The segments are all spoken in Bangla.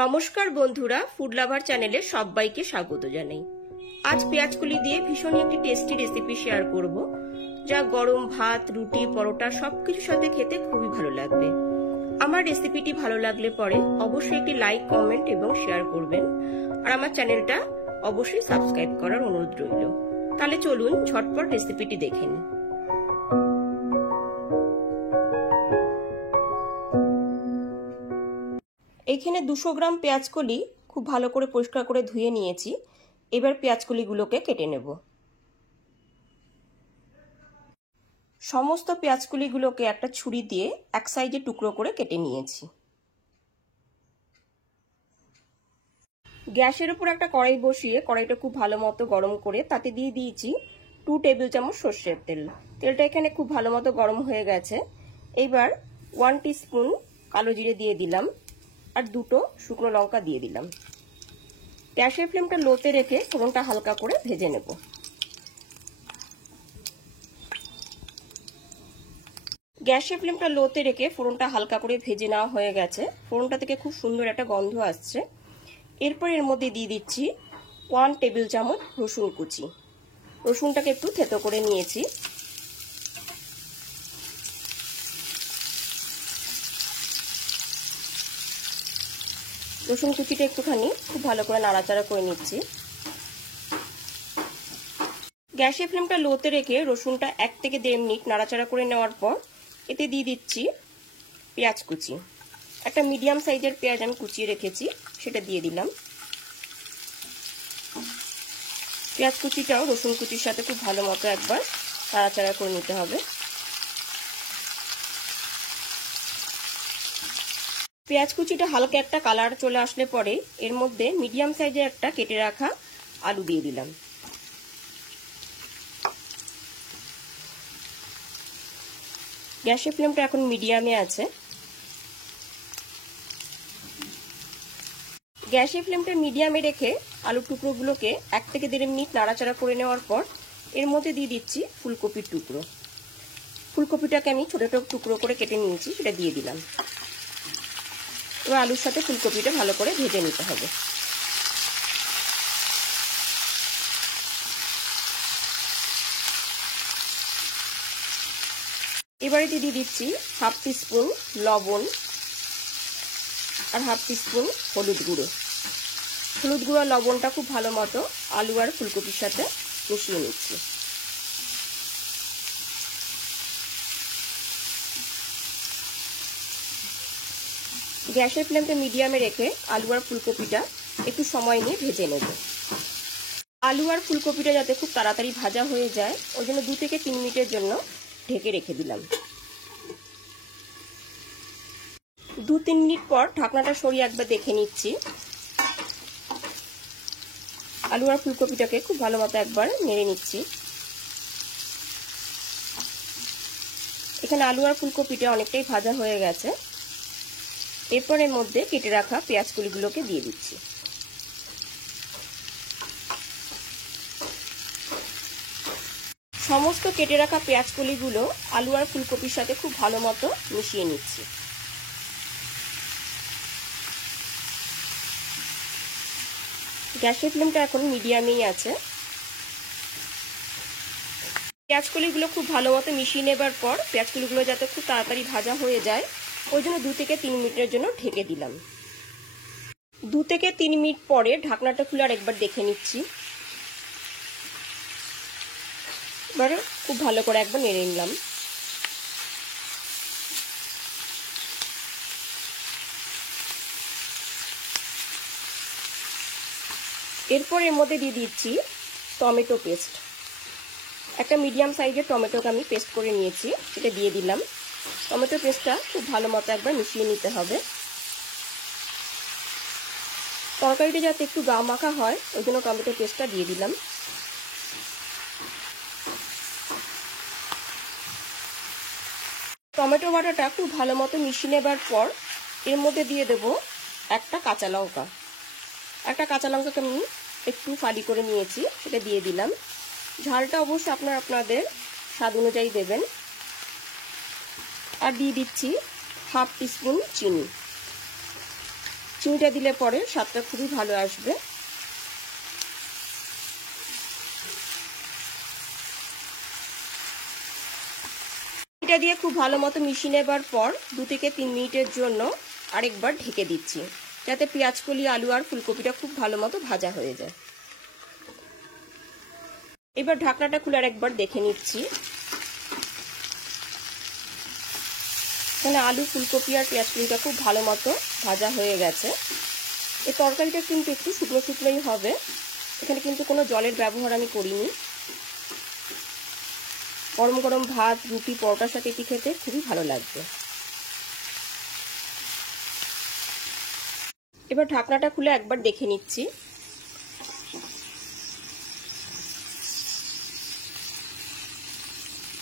নমস্কার বন্ধুরা, ফুড লাভার চ্যানেলে সবাইকে স্বাগত জানাই। আজ পেঁয়াজকলি দিয়ে ভীষণ একটি টেস্টি রেসিপি শেয়ার করব, যা গরম ভাত, রুটি, পরোটা সবকিছুর সাথে খেতে খুবই ভালো লাগবে। আমার রেসিপিটি ভালো লাগলে পরে অবশ্যই একটি লাইক, কমেন্ট এবং শেয়ার করবেন, আর আমার চ্যানেলটা অবশ্যই সাবস্ক্রাইব করার অনুরোধ রইল। তাহলে চলুন ঝটপট রেসিপিটি দেখে নিই। এখানে 200 গ্রাম পেঁয়াজকলি খুব ভালো করে পরিষ্কার করে ধুয়ে নিয়েছি। এবার পেঁয়াজকলিগুলোকে কেটে নেব। সমস্ত পেঁয়াজকলিগুলোকে একটা ছুরি দিয়ে এক সাইজে টুকরো করে কেটে নিয়েছি। গ্যাসের উপর একটা কড়াই বসিয়ে কড়াইটা খুব ভালো মতো গরম করে তাতে দিয়ে দিয়েছি 2 টেবিল চামচ সর্ষের তেল। তেলটা এখানে খুব ভালো মতো গরম হয়ে গেছে। এবার 1 টিস্পুন কালো জিরে দিয়ে দিলাম, আর 2টো শুকনো লঙ্কা দিয়ে দিলাম। গ্যাসের ফ্লেমটা লোতে রেখে ফোড়নটা হালকা করে ভেজে নেব। গ্যাসের ফ্লেমটা লোতে রেখে ফোড়নটা হালকা করে ভেজে নেওয়া হয়ে গেছে। ফোড়নটা থেকে খুব সুন্দর একটা গন্ধ আসছে। এরপর এর মধ্যে দিয়ে দিচ্ছি 1 টেবিল চামচ রসুন কুচি। রসুনটাকে একটু থেতো করে নিয়েছি। রসুন কুচিটা একটুখানি খুব ভালো করে নাড়াচাড়া করে নিচ্ছি। গ্যাসের ফ্লেমটা লোতে রেখে রসুনটা 1 থেকে 1.5 মিনিট নাড়াচাড়া করে নেওয়ার পর এতে দিয়ে দিচ্ছি পেঁয়াজ কুচি। একটা মিডিয়াম সাইজের পেঁয়াজ আমি কুচিয়ে রেখেছি, সেটা দিয়ে দিলাম। পেঁয়াজ কুচিটাও রসুন কুচির সাথে খুব ভালো মতো একবার নাড়াচাড়া করে নিতে হবে। পেঁয়াজ কুচিটা হালকা একটা কালার চলে আসলে পরে এর মধ্যে মিডিয়াম সাইজের একটা কেটে রাখা আলু দিয়ে দিলাম। গ্যাসের ফ্লেমটা এখন মিডিয়ামে আছে। গ্যাসের ফ্লেমটা মিডিয়ামে রেখে আলুর টুকরোগুলোকে 1 থেকে 1.5 মিনিট নাড়াচাড়া করে নেওয়ার পর এর মধ্যে দিয়ে দিচ্ছি ফুলকপির টুকরো। ফুলকপিটাকে আমি ছোট ছোট টুকরো করে কেটে নিয়েছি, সেটা দিয়ে দিলাম। এবার আলুর সাথে ফুলকপিটা ভালো করে ভেজে নিতে হবে। এবারে দিয়ে দিচ্ছি 1/2 টিস্পুন লবণ আর 1/2 টিস্পুন হলুদ গুঁড়ো। হলুদ গুঁড়ো লবণটা খুব ভালো মতো আলু আর ফুলকপির সাথে মিশিয়ে নিচ্ছি। গ্যাসের ফ্লেমটা মিডিয়ামে রেখে আলু আর ফুলকপিটা একটু সময় নিয়ে ভেজে নেব। আলু আর ফুলকপিটা যাতে খুব তাড়াতাড়ি ভাজা হয়ে যায়, ওই জন্য 2 থেকে 3 মিনিটের জন্য ঢেকে রেখে দিলাম। 2-3 মিনিট পর ঢাকনাটা সরিয়ে একবার দেখে নিচ্ছি। আলু আর ফুলকপিটাকে খুব ভালো মতো একবার নেড়ে নিচ্ছি। এখানে আলু আর ফুলকপিটা অনেকটাই ভাজা হয়ে গেছে। এরপর এর মধ্যে কেটে রাখা পেঁয়াজকলিগুলোকে দিয়ে দিচ্ছি। সমস্ত কেটে রাখা পেঁয়াজকলিগুলো আলু আর ফুলকপির সাথে খুব ভালো মতো মিশিয়ে নিচ্ছি। গ্যাসের ফ্লেমটা এখন মিডিয়ামেই আছে। পেঁয়াজকলিগুলো খুব ভালো মতো মিশিয়ে নেবার পর পেঁয়াজকলিগুলো যাতে খুব তাড়াতাড়ি ভাজা হয়ে যায়, ওই জন্য 2 থেকে 3 মিনিটের জন্য ঢেকে দিলাম। 2 থেকে 3 মিনিট পরে ঢাকনাটা খুলে আর একবার দেখে নিচ্ছি। এবার খুব ভালো করে একবার নেড়ে নিলাম। এরপর এর মধ্যে দিয়ে দিচ্ছি টমেটো পেস্ট। একটা মিডিয়াম সাইজের টমেটোকে আমি পেস্ট করে নিয়েছি, সেটা দিয়ে দিলাম। টমেটো পেস্টটা খুব ভালো মতো একবার মিশিয়ে নিতে হবে। তরকারিটা যাতে একটু গা মাখা হয়, ওই জন্য টমেটো পেস্টটা দিয়ে দিলাম। টমেটো বাটাটা খুব ভালো মতো মিশিয়ে নেবার পর এর মধ্যে দিয়ে দেব একটা কাঁচা লঙ্কা। একটা কাঁচা লঙ্কাকে আমি একটু ফালি করে নিয়েছি, সেটা দিয়ে দিলাম। ঝালটা অবশ্যই আপনাদের স্বাদ অনুযায়ী দেবেন। আর দিয়ে দিচ্ছি 1/2 টিস্পুন চিনি। চিনিটা দিলে পরে স্বাদটা খুবই ভালো আসবে। এটা দিয়ে খুব ভালো মতো মিশিয়ে নেবার পর 2 থেকে 3 মিনিটের জন্য আরেকবার ঢেকে দিচ্ছি, যাতে পেঁয়াজকলি, আলু আর ফুলকপিটা খুব ভালো মতো ভাজা হয়ে যায়। এবার ঢাকনাটা খুলে আরেকবার দেখে নিচ্ছি। এখানে আলু, ফুলকপি আর পেঁয়াজকলিটা খুব ভালো মতো ভাজা হয়ে গেছে। এই তরকারিটা কিন্তু একটু শুকনো শুকনোই হবে, এখানে কিন্তু কোনো জলের ব্যবহার আমি করিনি। গরম গরম ভাত, রুটি, পরোটার সাথে এটি খেতে খুবই ভালো লাগবে। এবার ঢাকনাটা খুলে একবার দেখে নিচ্ছি।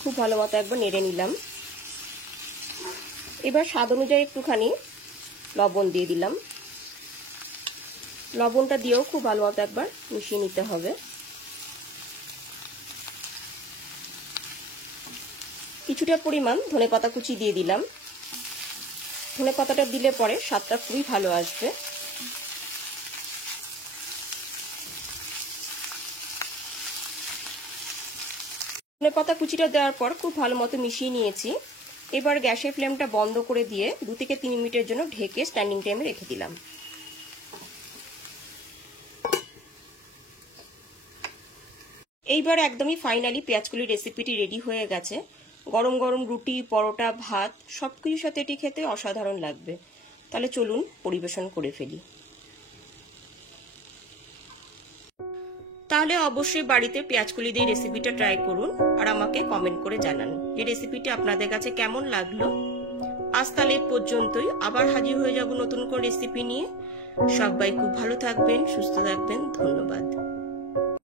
খুব ভালো মতো একবার নেড়ে নিলাম। এবার স্বাদ অনুযায়ী একটুখানি লবণ দিয়ে দিলাম। লবণটা দিয়েও খুব ভালো মতো একবার মিশিয়ে নিতে হবে। কিছুটা পরিমাণ ধনেপাতা কুচি দিয়ে দিলাম। ধনেপাতাটা দিলে পরে স্বাদটা খুবই ভালো আসবে। ধনেপাতা কুচিটা দেওয়ার পর খুব ভালো মতো মিশিয়ে নিয়েছি। এবার গ্যাসের ফ্লেমটা বন্ধ করে দিয়ে 2 থেকে 3 মিনিটের জন্য ঢেকে স্ট্যান্ডিং টাইমে রেখে দিলাম। এইবার একদমই ফাইনালি পেঁয়াজকলি রেসিপিটি রেডি হয়ে গেছে। গরম গরম রুটি, পরোটা, ভাত সবকিছুর সাথে এটি খেতে অসাধারণ লাগবে। তাহলে চলুন পরিবেশন করে ফেলি। তাহলে অবশ্যই বাড়িতে পেঁয়াজকলি দিয়ে রেসিপিটা ট্রাই করুন আর আমাকে কমেন্ট করে জানান যে রেসিপিটি আপনাদের কাছে কেমন লাগলো। আজ তাহলে পর্যন্তই, আবার হাজির হয়ে যাব নতুন করে রেসিপি নিয়ে। সবাই খুব ভালো থাকবেন, সুস্থ থাকবেন। ধন্যবাদ।